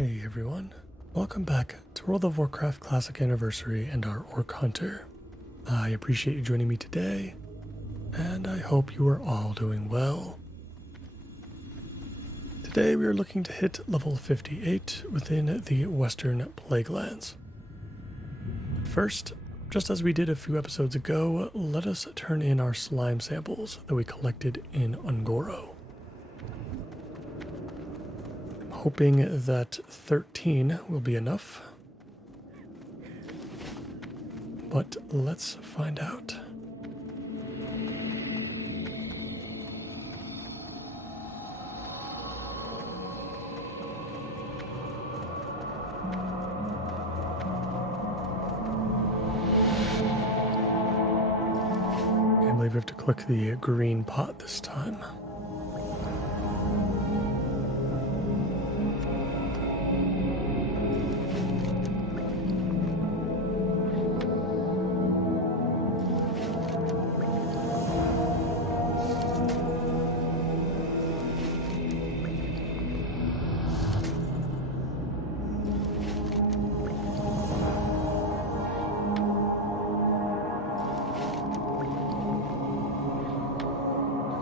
Hey everyone, welcome back to World of Warcraft Classic Anniversary and our Orc Hunter. I appreciate you joining me today, and I hope you are all doing well. Today we are looking to hit level 58 within the Western Plaguelands. First, just as we did a few episodes ago, let us turn in our slime samples that we collected in Ungoro. Hoping that 13 will be enough, but let's find out. I believe we have to click the green pot this time.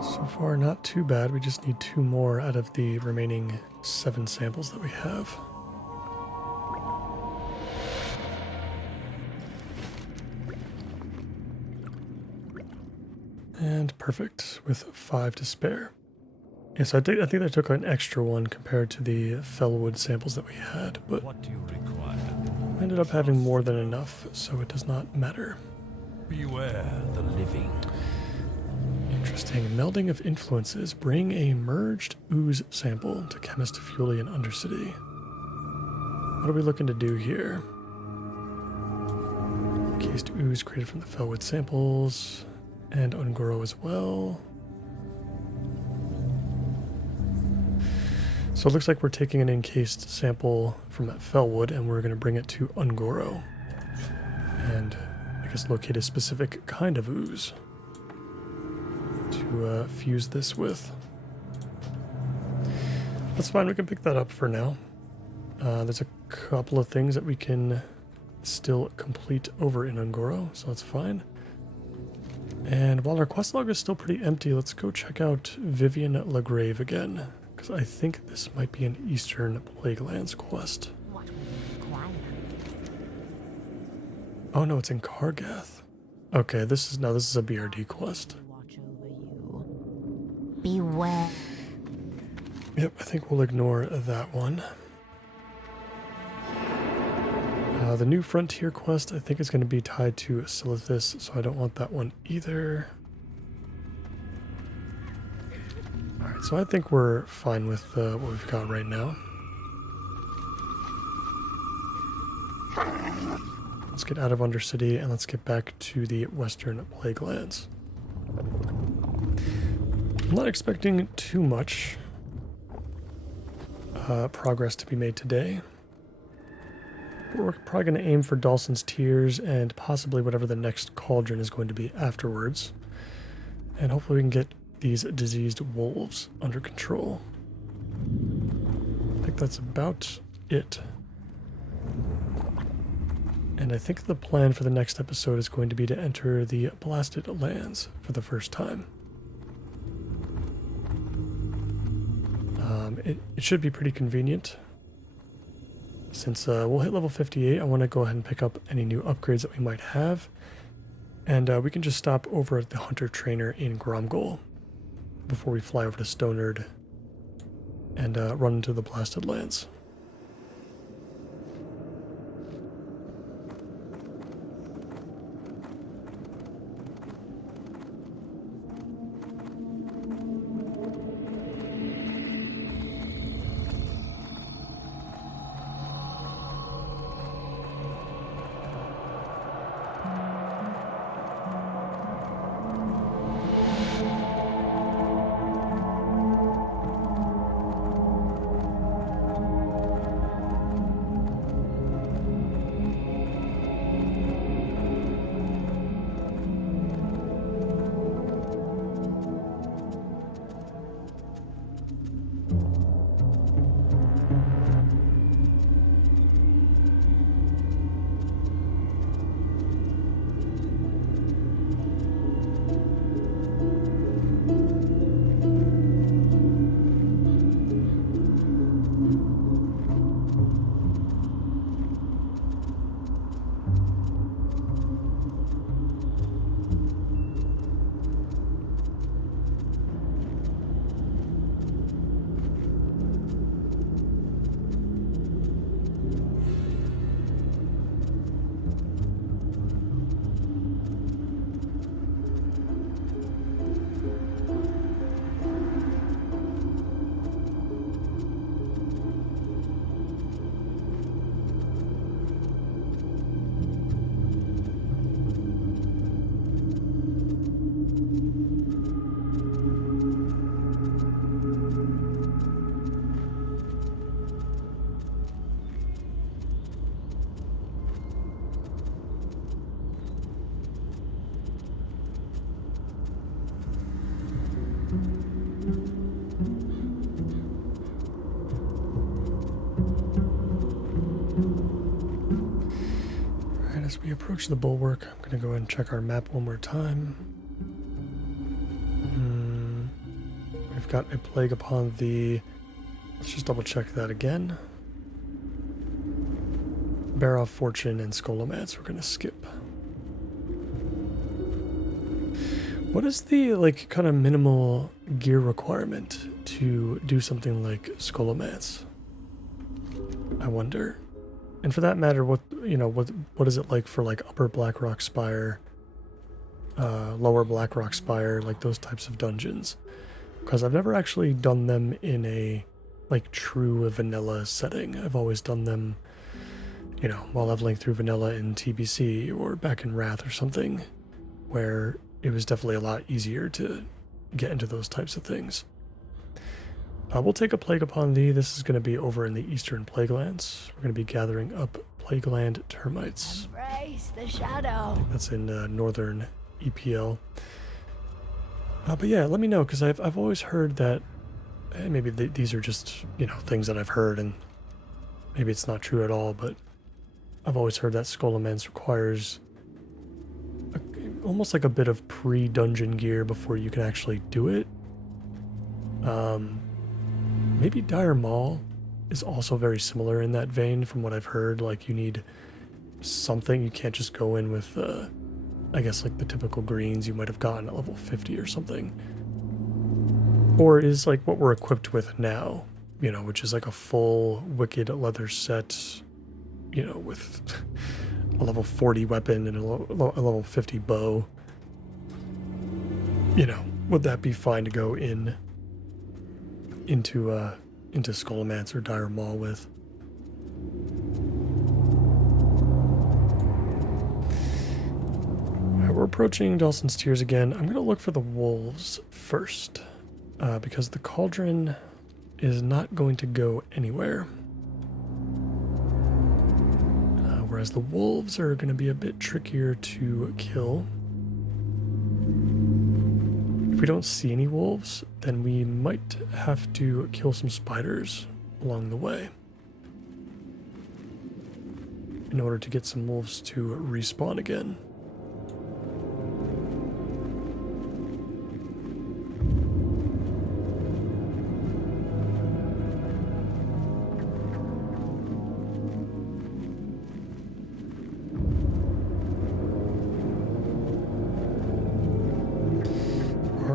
So far, not too bad. We just need 2 more out of the remaining 7 samples that we have. And perfect, with 5 to spare. Yeah, so I think I took an extra one compared to the fellwood samples that we had, but What do you require? I ended up having more than enough, so it does not matter. Beware the living. Interesting. Melding of influences. Bring a merged ooze sample to Chemist Fulian Undercity. What are we looking to do here? Encased ooze created from the fellwood samples and Ungoro as well. So it looks like we're taking an encased sample from that fellwood and we're going to bring it to Ungoro and I guess locate a specific kind of ooze to fuse this with. That's fine, we can pick that up for now. There's a couple of things that we can still complete over in Ungoro, so that's fine. And while our quest log is still pretty empty, let's go check out Vivian Lagrave again, because I think this might be an Eastern Plaguelands quest. What will you require? Oh no, it's in Kargath. Okay, this is a BRD quest. Watch over you. Beware. Yep, I think we'll ignore that one. The new Frontier quest, I think, is going to be tied to Silithus, so I don't want that one either. Alright, so I think we're fine with what we've got right now. Let's get out of Undercity and let's get back to the Western Plaguelands. I'm not expecting too much progress to be made today. But we're probably going to aim for Dawson's Tears and possibly whatever the next cauldron is going to be afterwards. And hopefully we can get these diseased wolves under control. I think that's about it. And I think the plan for the next episode is going to be to enter the Blasted Lands for the first time. It should be pretty convenient. Since we'll hit level 58, I want to go ahead and pick up any new upgrades that we might have. And we can just stop over at the Hunter Trainer in Gromgol before we fly over to Stonard and run into the Blasted Lands. as we approach the bulwark, I'm going to go ahead and check our map one more time. We've got a plague upon the... Let's just double check that again. Bear of Fortune and Scholomance we're going to skip. What is the, like, kind of minimal gear requirement to do something like Scholomance? I wonder. And for that matter, what is it like for, like, Upper Blackrock Spire, Lower Blackrock Spire, like those types of dungeons? Because I've never actually done them in a, like, true vanilla setting. I've always done them, you know, while leveling through vanilla in TBC or back in Wrath or something, where it was definitely a lot easier to get into those types of things. We'll take a Plague Upon Thee. This is going to be over in the Eastern Plaguelands. We're going to be gathering up Plagueland Termites. Embrace the shadow. That's in Northern EPL. But yeah, let me know, because I've always heard that maybe these are just, you know, things that I've heard, and maybe it's not true at all, but I've always heard that Scholomance requires almost like a bit of pre-dungeon gear before you can actually do it. Maybe Dire Maul is also very similar in that vein from what I've heard. Like, you need something. You can't just go in with, I guess, like the typical greens you might have gotten at level 50 or something. Or is like what we're equipped with now, you know, which is like a full Wicked leather set, you know, with a level 40 weapon and a level 50 bow. You know, would that be fine to go into Scholomance or Dire Maul with? Alright, we're approaching Dawson's Tears again. I'm going to look for the wolves first, because the cauldron is not going to go anywhere. Whereas the wolves are going to be a bit trickier to kill. If we don't see any wolves, then we might have to kill some spiders along the way in order to get some wolves to respawn again.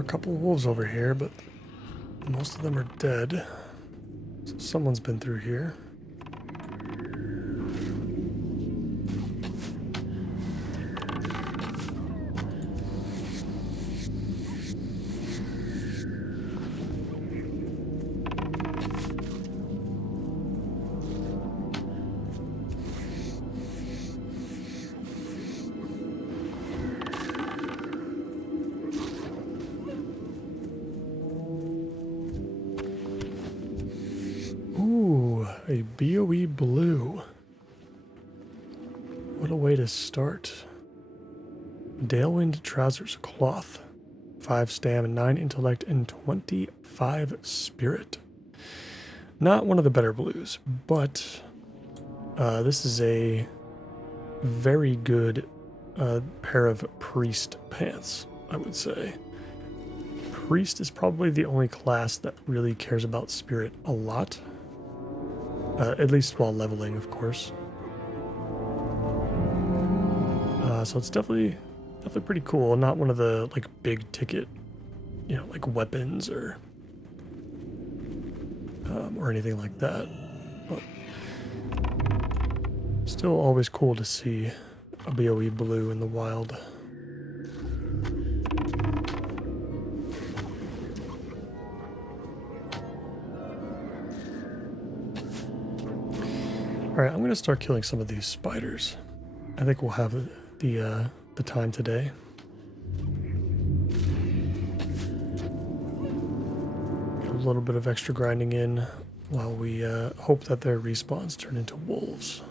Couple of wolves over here, but most of them are dead. So someone's been through here. A BOE blue. What a way to start. Dalewind Trousers Cloth. 5 stam, 9 intellect, and 25 spirit. Not one of the better blues, but this is a very good pair of priest pants, I would say. Priest is probably the only class that really cares about spirit a lot. At least while leveling, of course. So it's definitely pretty cool. Not one of the like big ticket, you know, like weapons or anything like that. But still always cool to see a BOE blue in the wild. Alright, I'm going to start killing some of these spiders. I think we'll have the time today. Get a little bit of extra grinding in while we hope that their respawns turn into wolves.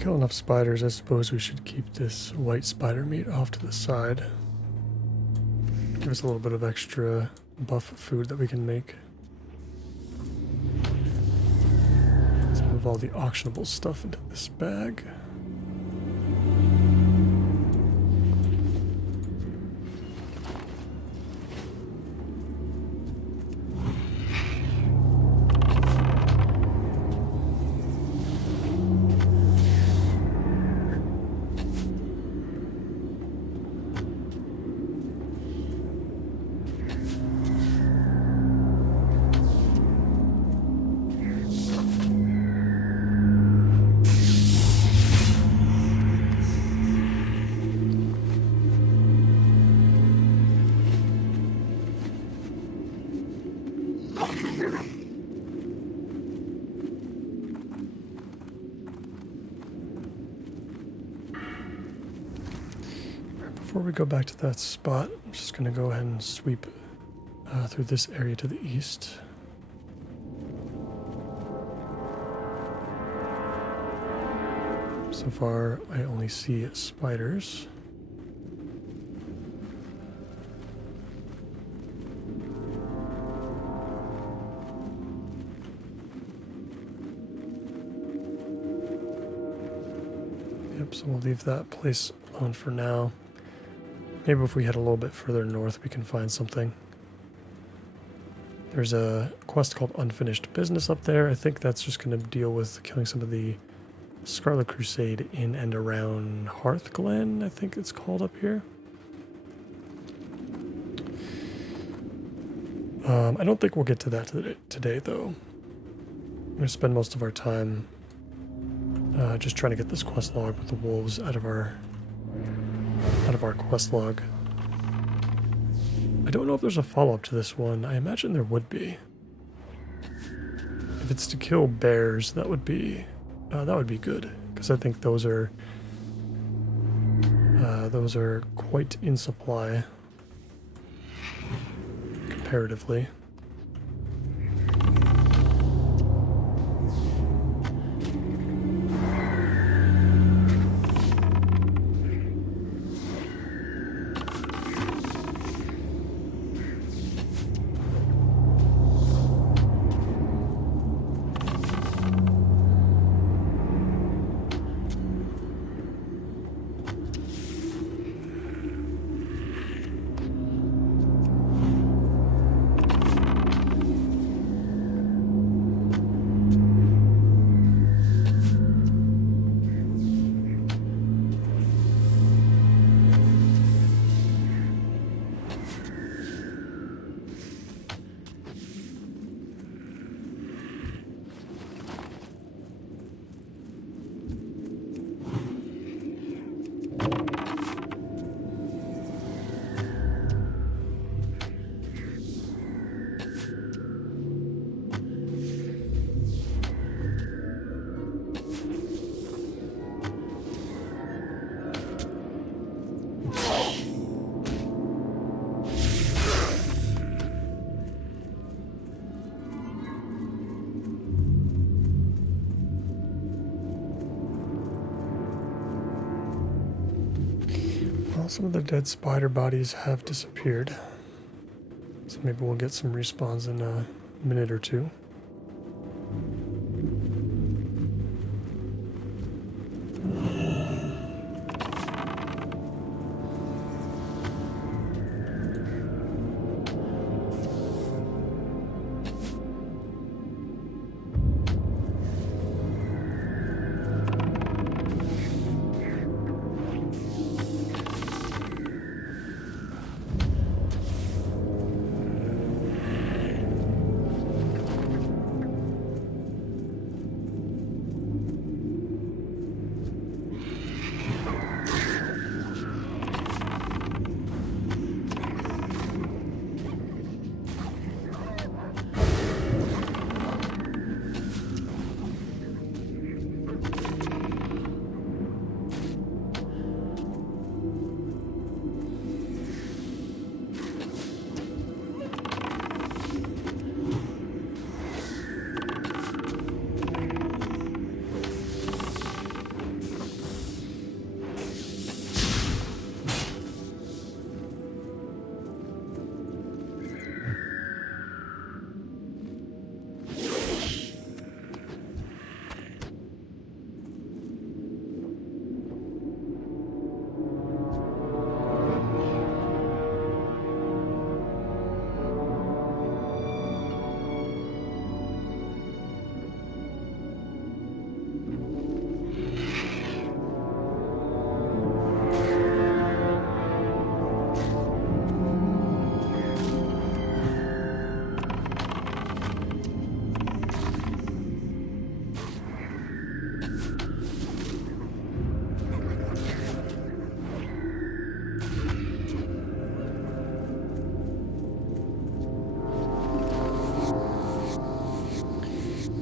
kill enough spiders, I suppose we should keep this white spider meat off to the side. Give us a little bit of extra buff food that we can make. Let's move all the auctionable stuff into this bag. Before we go back to that spot, I'm just going to go ahead and sweep through this area to the east. So far, I only see spiders. Yep, so we'll leave that place alone for now. Maybe if we head a little bit further north, we can find something. There's a quest called Unfinished Business up there. I think that's just going to deal with killing some of the Scarlet Crusade in and around Hearthglen, I think it's called up here. I don't think we'll get to that today, though. I'm going to spend most of our time just trying to get this quest log with the wolves out of our quest log. I don't know if there's a follow-up to this one. I imagine there would be. If it's to kill bears, that would be good, because I think those are quite in supply comparatively. Some of the dead spider bodies have disappeared, so maybe we'll get some respawns in a minute or two.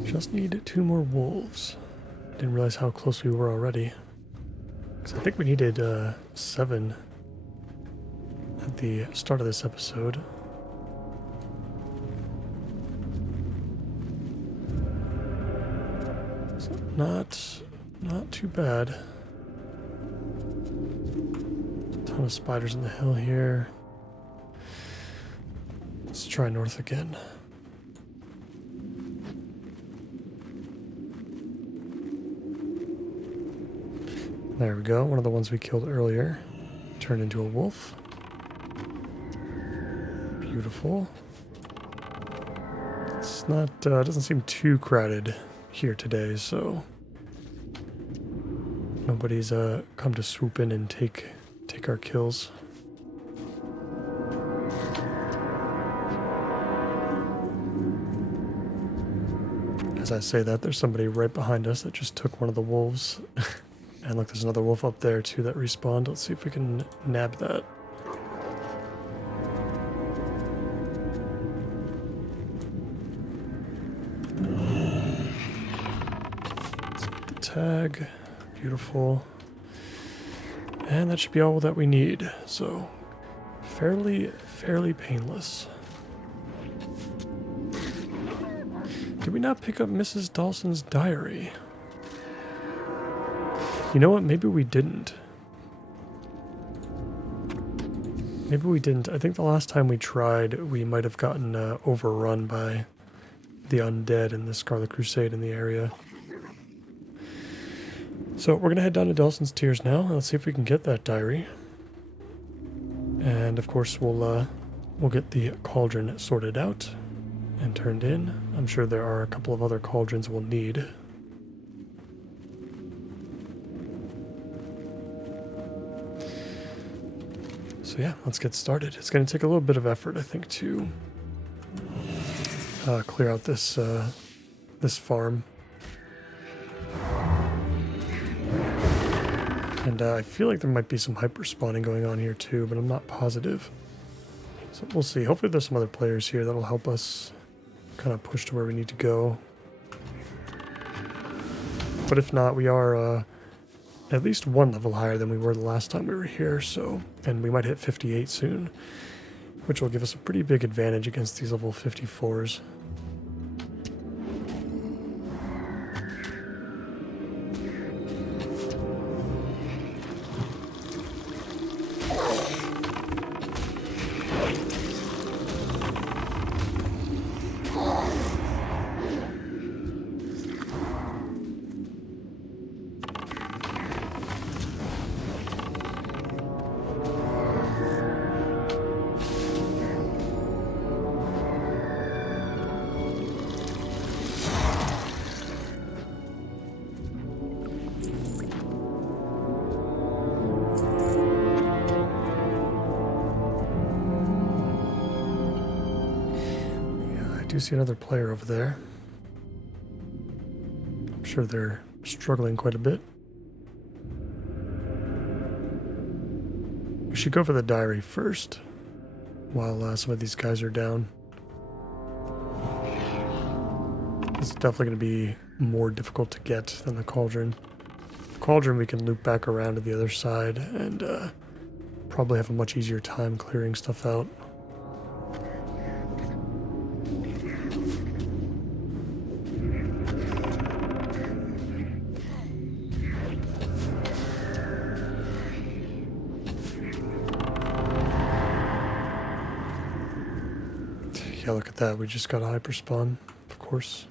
Just need 2 more wolves. Didn't realize how close we were already. Because I think we needed 7 at the start of this episode. So not too bad. A ton of spiders in the hill here. Let's try north again. There we go, one of the ones we killed earlier turned into a wolf. Beautiful. It's not, doesn't seem too crowded here today, so nobody's come to swoop in and take our kills. As I say that, there's somebody right behind us that just took one of the wolves. And look, there's another wolf up there too that respawned. Let's see if we can nab that. Tag, beautiful. And that should be all that we need. So fairly painless. Did we not pick up Mrs. Dawson's diary? You know what? Maybe we didn't. Maybe we didn't. I think the last time we tried, we might have gotten overrun by the undead and the Scarlet Crusade in the area. So we're going to head down to Dawson's Tears now. Let's see if we can get that diary. And of course, we'll get the cauldron sorted out and turned in. I'm sure there are a couple of other cauldrons we'll need. So yeah, let's get started. It's going to take a little bit of effort, I think, to clear out this this farm. And I feel like there might be some hyper spawning going on here too, but I'm not positive. So we'll see. Hopefully there's some other players here that'll help us kind of push to where we need to go. But if not, we are at least 1 level higher than we were the last time we were here, so, and we might hit 58 soon, which will give us a pretty big advantage against these level 54s. I do see another player over there. I'm sure they're struggling quite a bit. We should go for the diary first, while some of these guys are down. It's definitely going to be more difficult to get than the cauldron. The cauldron we can loop back around to the other side and probably have a much easier time clearing stuff out. Yeah, look at that. We just got a hyper spawn, of course.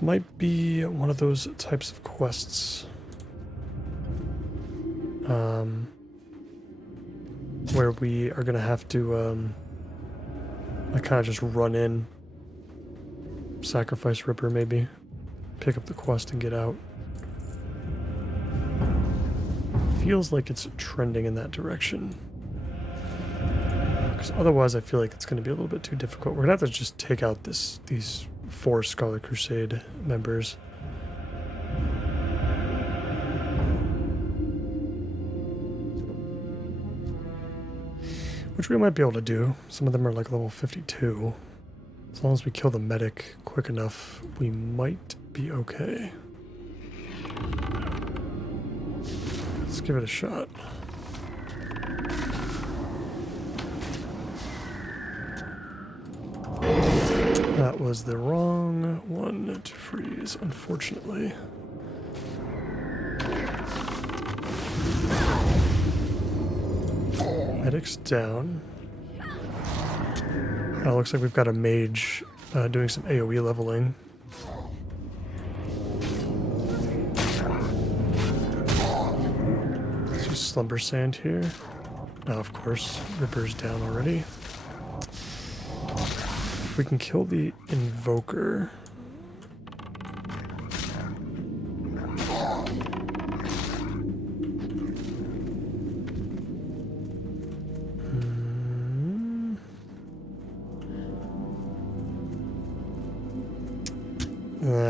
Might be one of those types of quests where we are going to have to kind of just run in sacrifice Ripper maybe. Pick up the quest and get out. Feels like it's trending in that direction. Because otherwise I feel like it's going to be a little bit too difficult. We're going to have to just take out these 4 Scarlet Crusade members. Which we might be able to do. Some of them are like level 52. As long as we kill the medic quick enough, we might be okay. Let's give it a shot. That was the wrong one to freeze, unfortunately. Medic's down. Looks like we've got a mage doing some AoE leveling. Let's use Slumber Sand here. Now, of course, Ripper's down already. If we can kill the Invoker.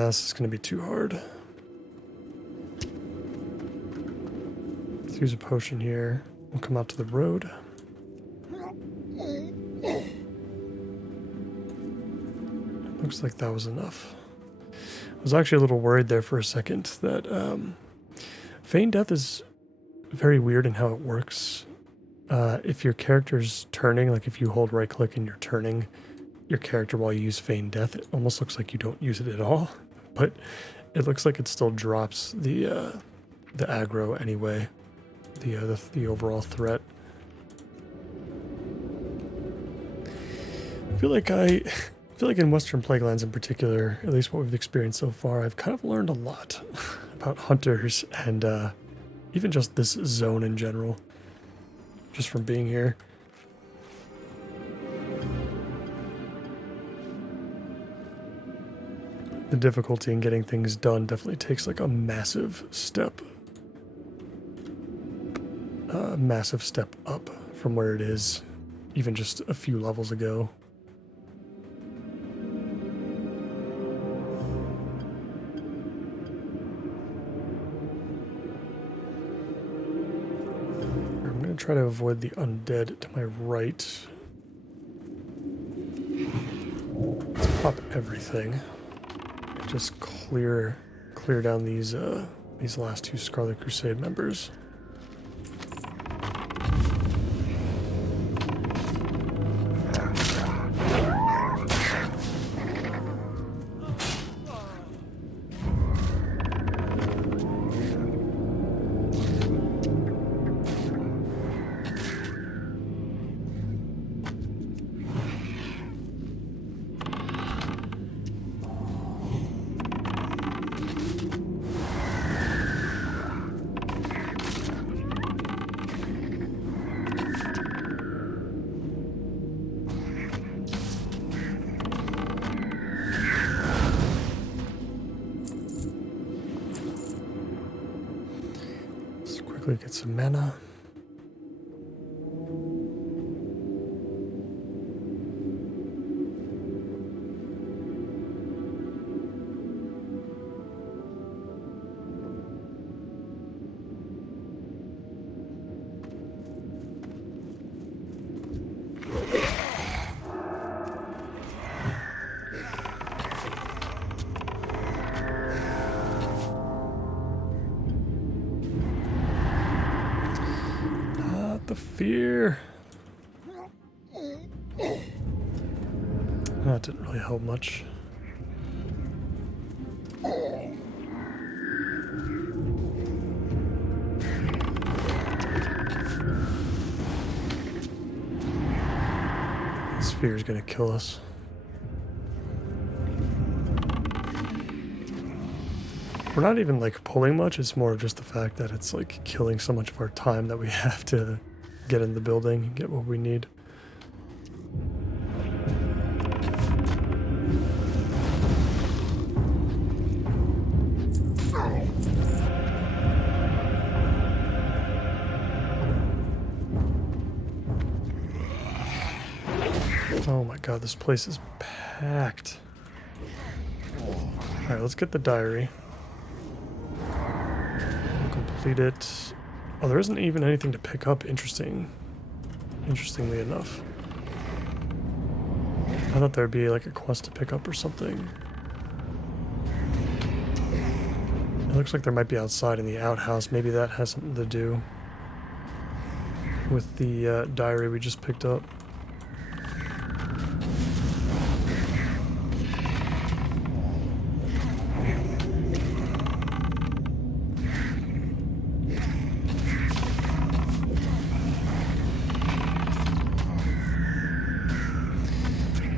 This is going to be too hard. Let's use a potion here. We'll come out to the road. Looks like that was enough. I was actually a little worried there for a second that Feign Death is very weird in how it works. If your character's turning, like if you hold right click and you're turning your character while you use Feign Death, it almost looks like you don't use it at all. But it looks like it still drops the aggro anyway, the overall threat. I feel like in Western Plaguelands in particular, at least what we've experienced so far, I've kind of learned a lot about hunters and even just this zone in general, just from being here. The difficulty in getting things done definitely takes like a massive step up from where it is even just a few levels ago. I'm going to try to avoid the undead to my right. Let's pop everything. Just clear down these last 2 Scarlet Crusade members. Quickly get some mana. Fear. That didn't really help much. This fear is going to kill us. We're not even like pulling much, it's more of just the fact that it's like killing so much of our time that we have to get in the building and get what we need. god, this place is packed. Alright, let's get the diary. We'll complete it. Oh, there isn't even anything to pick up. Interestingly enough. I thought there'd be like a quest to pick up or something. It looks like there might be outside in the outhouse. Maybe that has something to do with the diary we just picked up.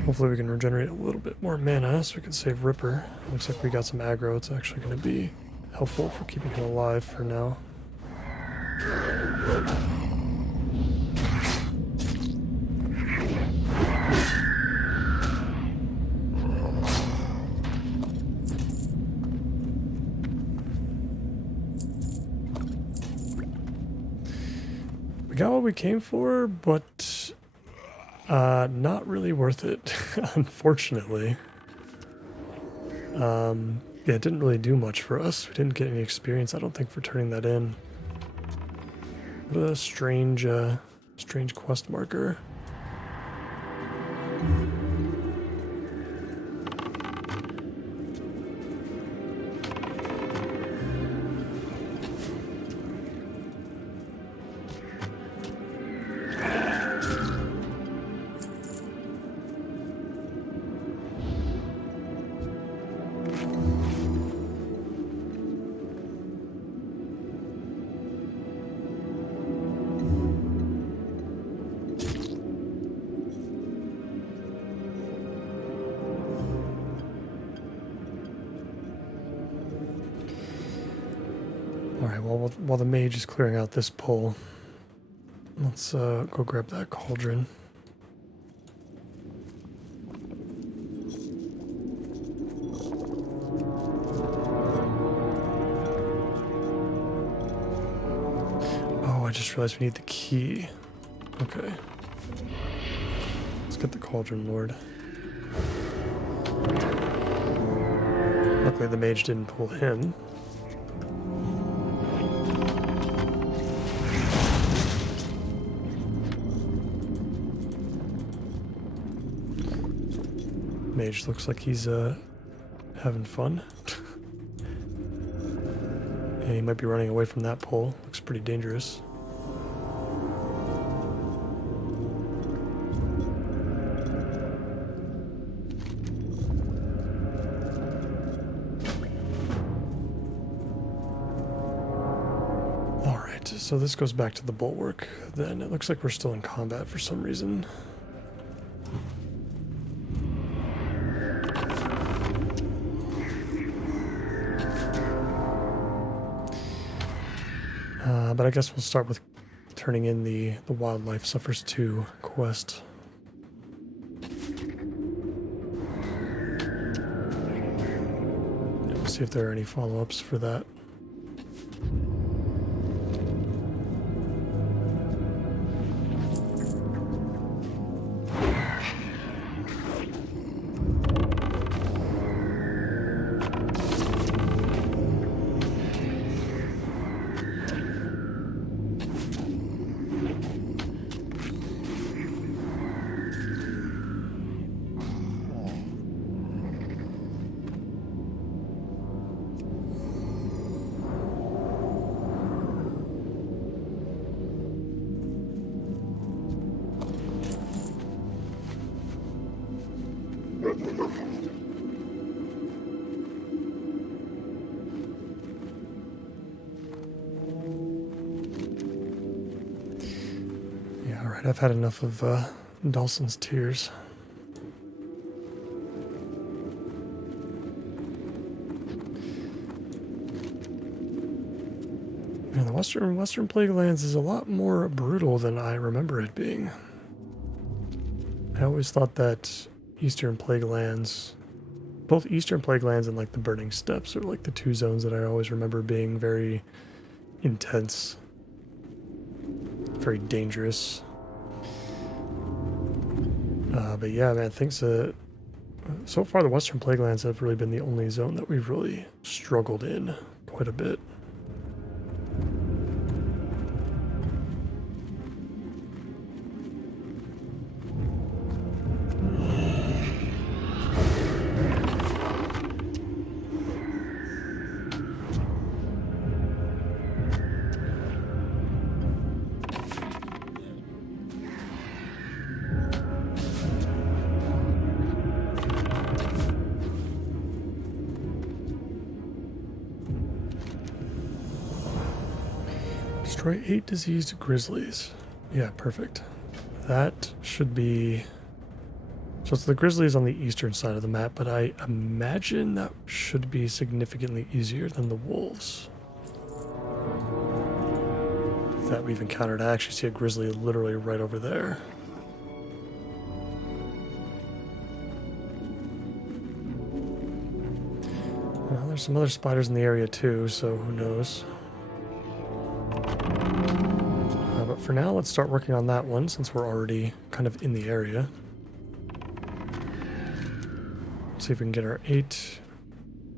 Hopefully we can regenerate a little bit more mana so we can save Ripper. Looks like we got some aggro. It's actually going to be helpful for keeping him alive for now. We got what we came for, but not really worth it, unfortunately. Yeah, it didn't really do much for us. We didn't get any experience, I don't think, for turning that in. What a strange, strange quest marker. Alright, well, while the mage is clearing out this pole, let's go grab that cauldron. Oh, I just realized we need the key. Okay. Let's get the cauldron lord. Luckily the mage didn't pull him. Mage looks like he's having fun. Yeah, he might be running away from that pole. Looks pretty dangerous. Alright, so this goes back to the bulwark. Then it looks like we're still in combat for some reason. But I guess we'll start with turning in the Wildlife Suffers 2 quest. And we'll see if there are any follow-ups for that. Yeah, alright, I've had enough of Dawson's tears. Man, the Western Plague Lands is a lot more brutal than I remember it being. I always thought that Eastern Plague Lands, both Eastern Plague Lands and like the Burning Steppes are like the two zones that I always remember being very intense, very dangerous. But yeah, man, things so far the Western Plaguelands have really been the only zone that we've really struggled in quite a bit. Destroy 8 diseased grizzlies. Yeah, perfect. That should be... So it's the grizzlies on the eastern side of the map, but I imagine that should be significantly easier than the wolves that we've encountered. I actually see a grizzly literally right over there. Well, there's some other spiders in the area too, so who knows. But for now, let's start working on that one since we're already kind of in the area. See if we can get our 8,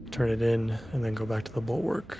turn it in, and then go back to the bulwark.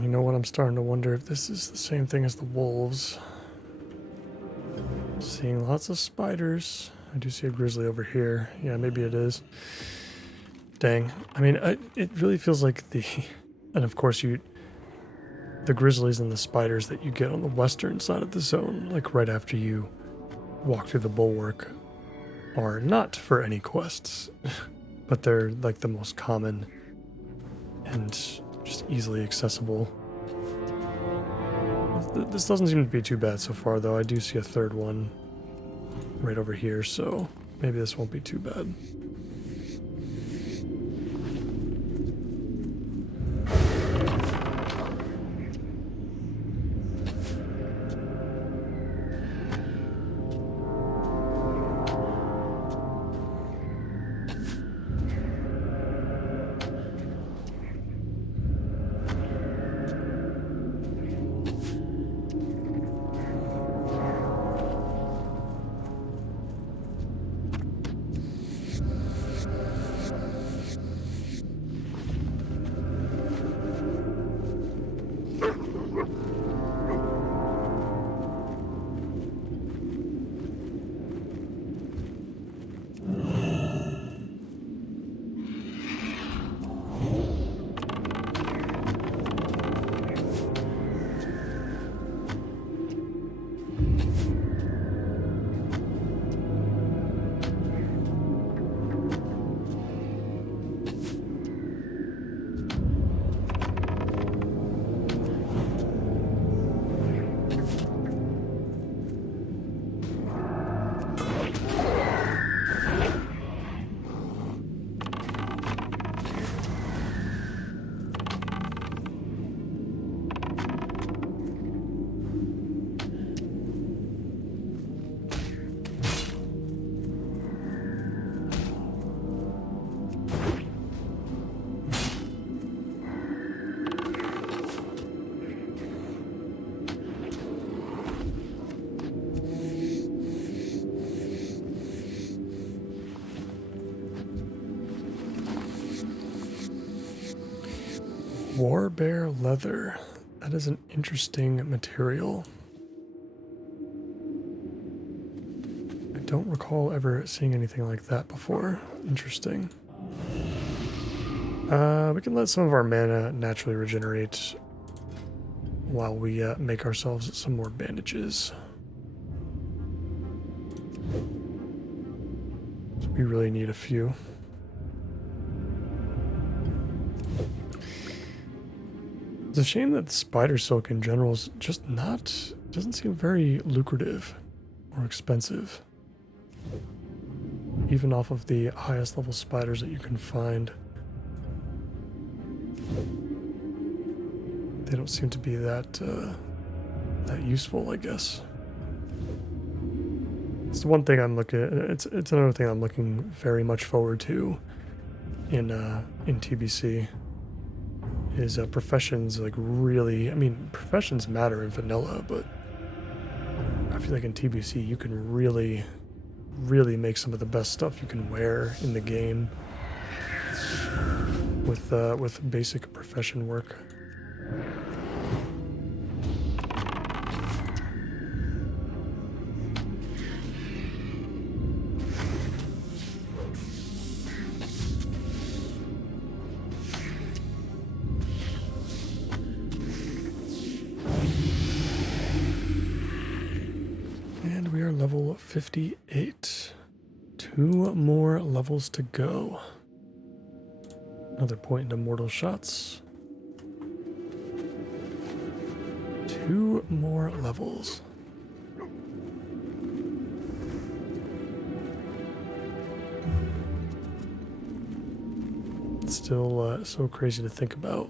You know what? I'm starting to wonder if this is the same thing as the wolves. Seeing lots of spiders. I do see a grizzly over here. Yeah, maybe it is. Dang. I mean, it really feels like the... And of course, the grizzlies and the spiders that you get on the western side of the zone, like right after you walk through the bulwark, are not for any quests. But they're like the most common and just easily accessible. This doesn't seem to be too bad so far, though. I do see a third one right over here, so maybe this won't be too bad. War bear leather. That is an interesting material. I don't recall ever seeing anything like that before. Interesting. We can let some of our mana naturally regenerate while we make ourselves some more bandages. So we really need a few. It's a shame that spider silk in general is just doesn't seem very lucrative or expensive. Even off of the highest level spiders that you can find. They don't seem to be that useful, I guess. It's the one thing I'm looking at. It's another thing I'm looking very much forward to in TBC. Is professions like really? I mean, professions matter in vanilla, but I feel like in TBC you can really make some of the best stuff you can wear in the game with basic profession work. And we are level 58. 2 more levels to go. Another point into mortal shots. 2 more levels. It's still so crazy to think about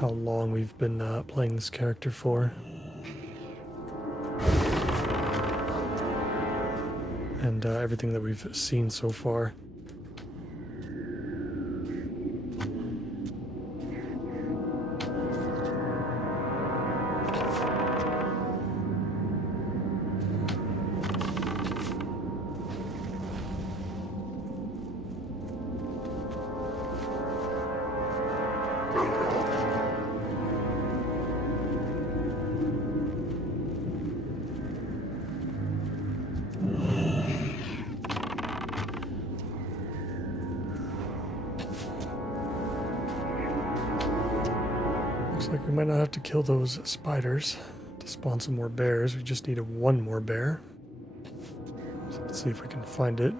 how long we've been playing this character for. And everything that we've seen so far. Looks like we might not have to kill those spiders to spawn some more bears. We just need one more bear. So let's see if we can find it.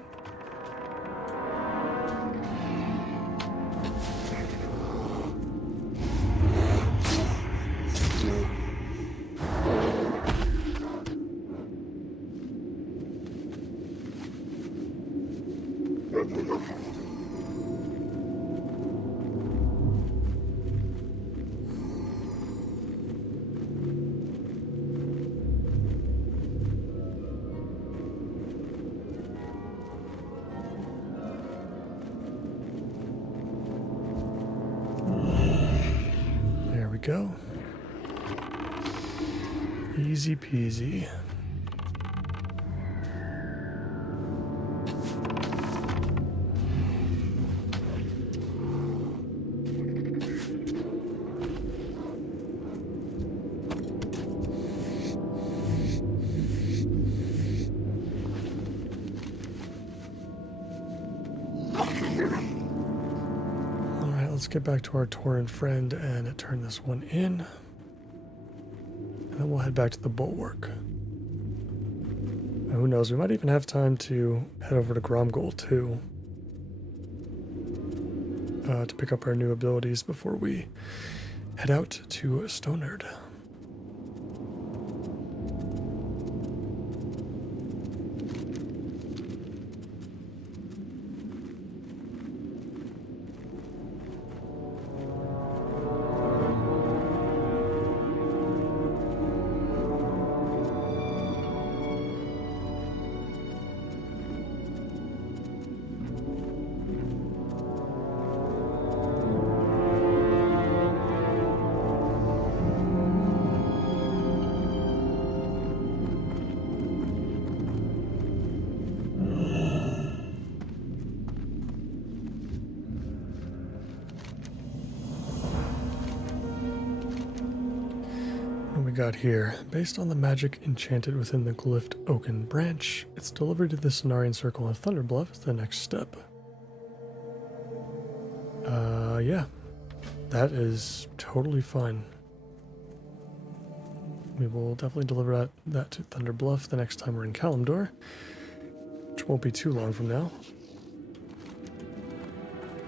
Go. Easy peasy. Let's get back to our Tauren friend and turn this one in. And then we'll head back to the bulwark. And who knows, we might even have time to head over to Gromgol too. To pick up our new abilities before we head out to Stonard. got here. Based on the magic enchanted within the glyphed oaken branch, it's delivered to the Cenarian Circle in Thunderbluff as the next step. Yeah. That is totally fine. We will definitely deliver that to Thunderbluff the next time we're in Kalimdor, which won't be too long from now.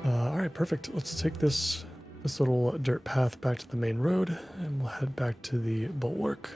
Alright, perfect. Let's take this little dirt path back to the main road, and we'll head back to the bulwark.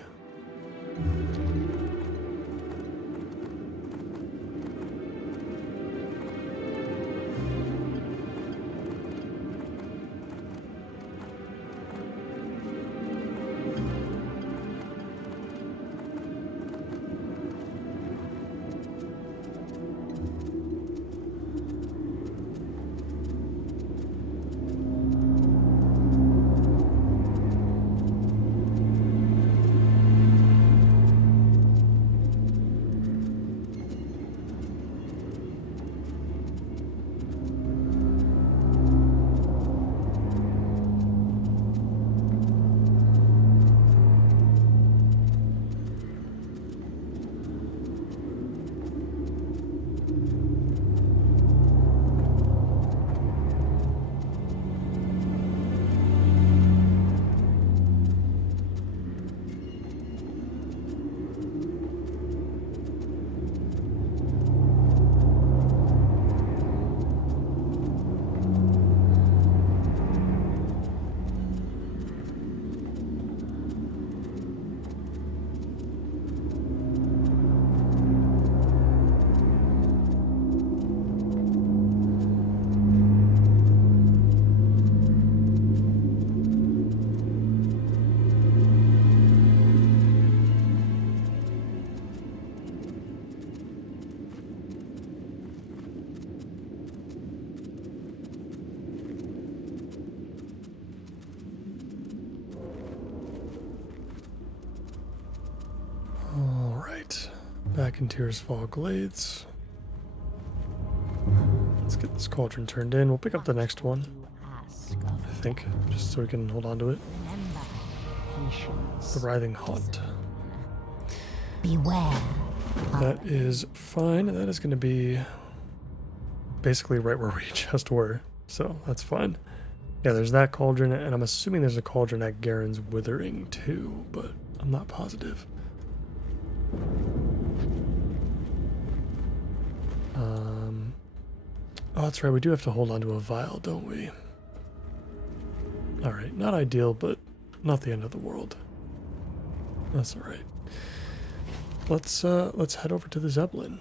Back in Tearsfall Glades. Let's get this cauldron turned in. We'll pick up the next one, I think, just so we can hold on to it. The Writhing Haunt. Beware. That is fine. That is going to be basically right where we just were, so that's fine. Yeah, there's that cauldron, and I'm assuming there's a cauldron at Garen's Withering too, but I'm not positive. Oh, that's right, we do have to hold on to a vial, don't we? Alright, not ideal, but not the end of the world. That's alright. Let's head over to the Zeppelin.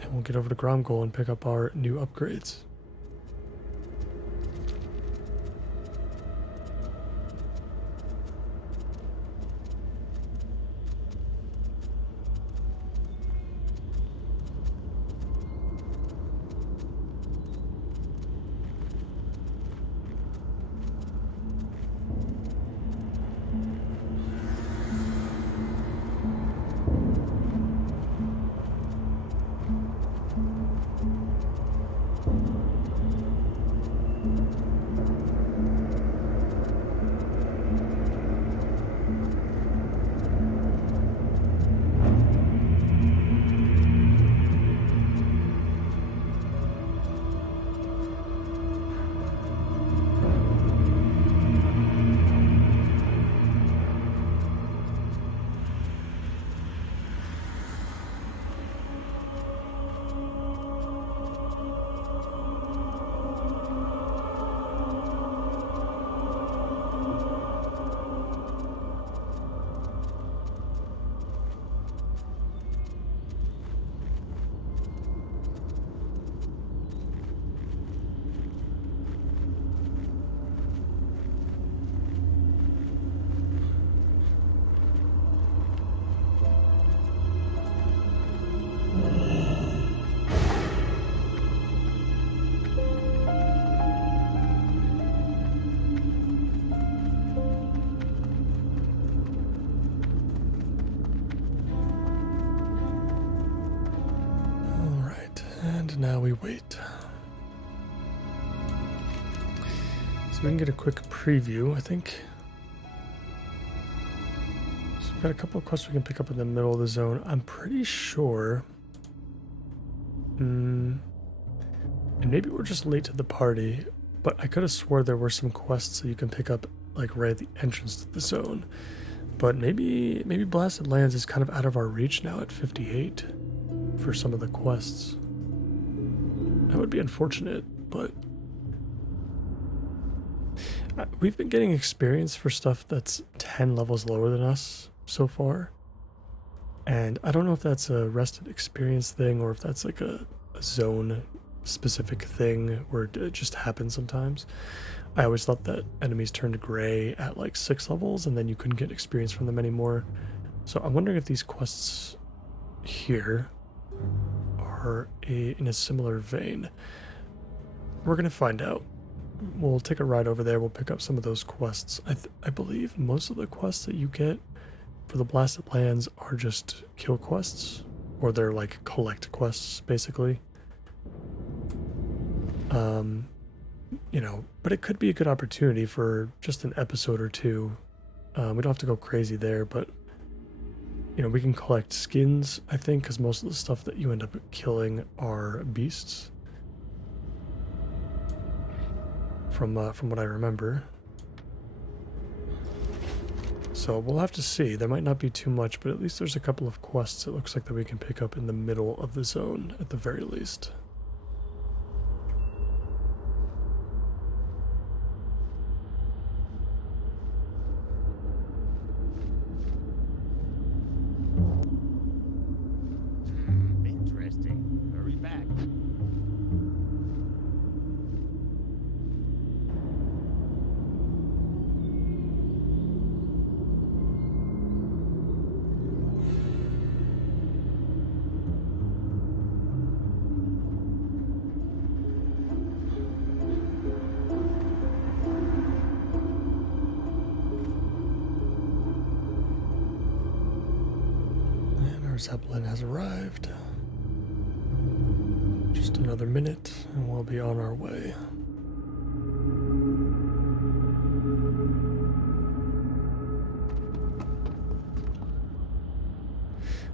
And we'll get over to Gromgol and pick up our new upgrades. Now we wait. So we can get a quick preview, I think. got a couple of quests we can pick up in the middle of the zone. I'm pretty sure. And maybe we're just late to the party, but I could have swore there were some quests that you can pick up like right at the entrance to the zone. But maybe Blasted Lands is kind of out of our reach now at 58 for some of the quests. That would be unfortunate, but we've been getting experience for stuff that's 10 levels lower than us so far. And I don't know if that's a rested experience thing or if that's like a zone specific thing where it just happens sometimes. I always thought that enemies turned gray at like 6 levels and then you couldn't get experience from them anymore. So I'm wondering if these quests here are in a similar vein. We're going to find out. We'll take a ride over there. We'll pick up some of those quests. I believe most of the quests that you get for the Blasted Lands are just kill quests, or they're like collect quests, basically. You know, but it could be a good opportunity for just an episode or two. We don't have to go crazy there, but you know, we can collect skins, I think, because most of the stuff that you end up killing are beasts. From what I remember. So we'll have to see. There might not be too much, but at least there's a couple of quests it looks like that we can pick up in the middle of the zone at the very least. Interesting. Hurry back. Our Zeppelin has arrived. Just another minute and we'll be on our way.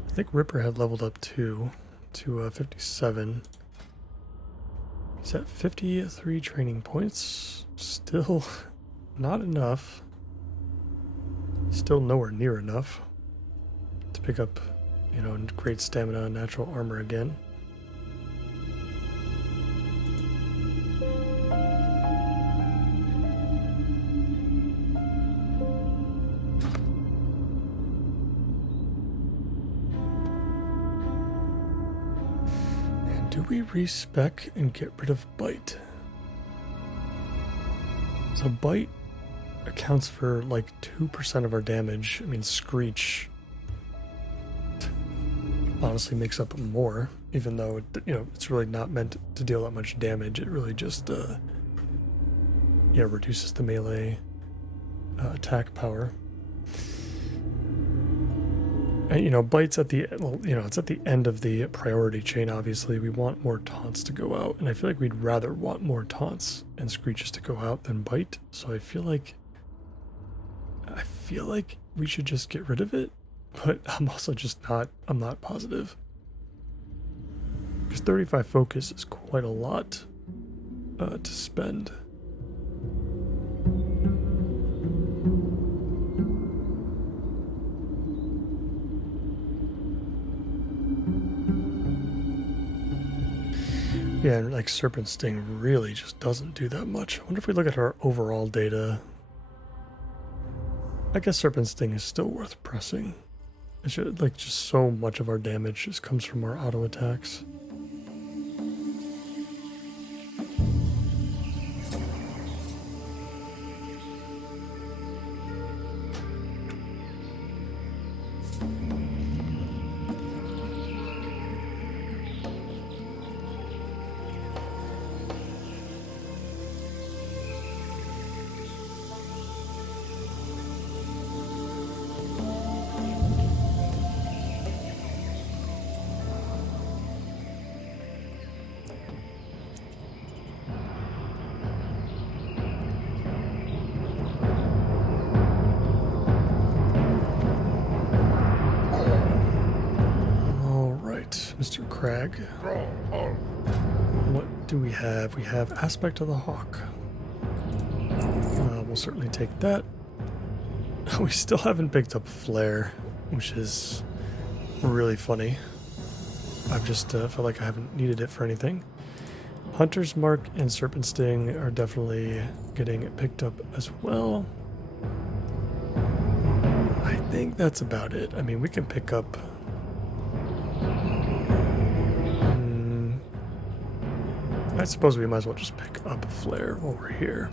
I think Ripper had leveled up too to 57. He's at 53 training points. Still not enough. Still nowhere near enough to pick up, you know, great stamina and natural armor again. And do we respec and get rid of bite? So bite accounts for like 2% of our damage. I mean, Screech honestly makes up more, even though it, you know, it's really not meant to deal that much damage. It really just reduces the melee attack power. And you know, bites at the, well, you know, it's at the end of the priority chain. Obviously we want more taunts to go out, and I feel like we'd rather want more taunts and screeches to go out than bite. So I feel like we should just get rid of it. But I'm also just not, I'm not positive. Because 35 focus is quite a lot to spend. Yeah, and like Serpent Sting really just doesn't do that much. I wonder if we look at our overall data. I guess Serpent Sting is still worth pressing. It should, like, just so much of our damage just comes from our auto attacks. crag. What do we have? We have Aspect of the Hawk. We'll certainly take that. We still haven't picked up Flare, which is really funny. I've just felt like I haven't needed it for anything. Hunter's Mark and Serpent Sting are definitely getting picked up as well. I think that's about it. I mean, we can pick up... I suppose we might as well just pick up Flare while we're here.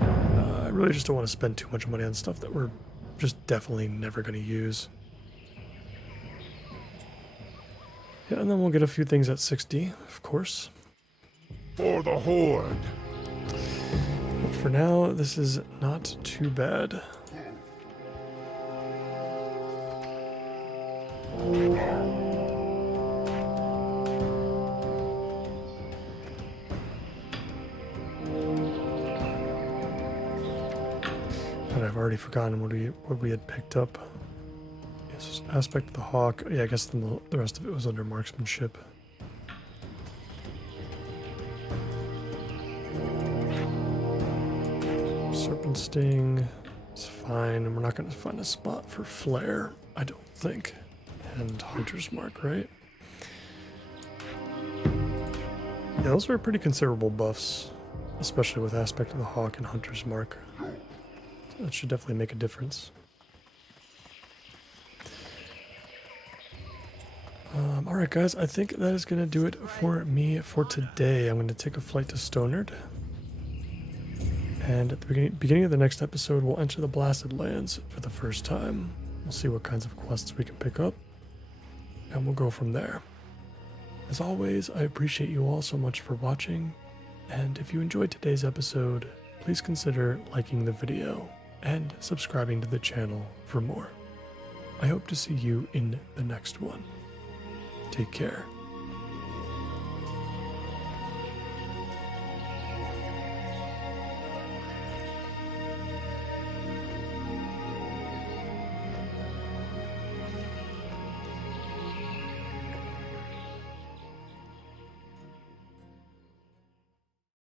I really just don't want to spend too much money on stuff that we're just definitely never going to use. Yeah, and then we'll get a few things at 60, of course. For the Horde. But for now, this is not too bad. And I've already forgotten what we had picked up. Yes, Aspect of the Hawk. Yeah, I guess the rest of it was under marksmanship. Serpent Sting. It's fine, and we're not going to find a spot for Flare, I don't think. And Hunter's Mark, right? Yeah, those are pretty considerable buffs, especially with Aspect of the Hawk and Hunter's Mark. That should definitely make a difference. Alright guys, I think that is going to do it for me for today. I'm going to take a flight to Stonard. And at the beginning of the next episode, we'll enter the Blasted Lands for the first time. We'll see what kinds of quests we can pick up. And we'll go from there. As always, I appreciate you all so much for watching. And if you enjoyed today's episode, please consider liking the video and subscribing to the channel for more. I hope to see you in the next one. Take care.